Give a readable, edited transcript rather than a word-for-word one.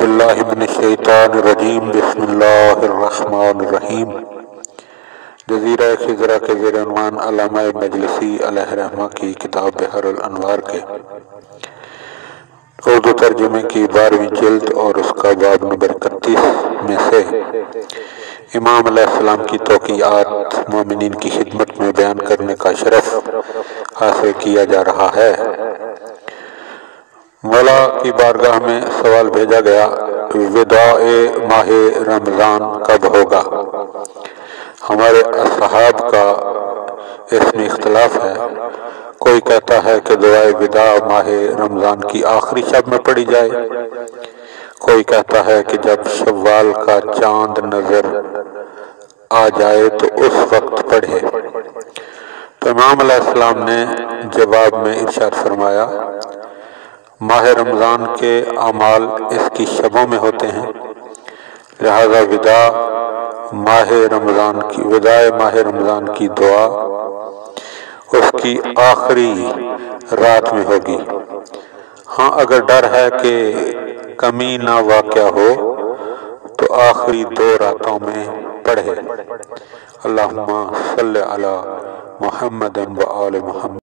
باللہ من الشیطان الرجیم بسم اللہ الرحمن الرحیم۔ جزیرہ خضرہ کے زیر عنوان علامہ مجلسی علیہ رحمہ کی کتاب بحر الانوار کے اردو ترجمے کی 12ویں جلد اور اس کا باب نمبر 31 میں سے امام علیہ السلام کی توقیعات مومنین کی خدمت میں بیان کرنے کا شرف حاصل کیا جا رہا ہے۔ مولا کی بارگاہ میں سوال بھیجا گیا، وداع ماہ رمضان کب ہوگا؟ ہمارے اصحاب کا اس میں اختلاف ہے۔ کوئی کہتا ہے کہ دعائے وداع ماہ رمضان کی آخری شب میں پڑھی جائے، کوئی کہتا ہے کہ جب شوال کا چاند نظر آ جائے تو اس وقت پڑھے۔ تو امام علیہ السلام نے جواب میں ارشاد فرمایا، ماہ رمضان کے اعمال اس کی شبوں میں ہوتے ہیں، لہذا وداع ماہ رمضان کی دعا اس کی آخری رات میں ہوگی۔ ہاں اگر ڈر ہے کہ کمی نہ واقع ہو تو آخری 2 راتوں میں پڑھے۔ اللہم صلی علی محمد و آل محمد۔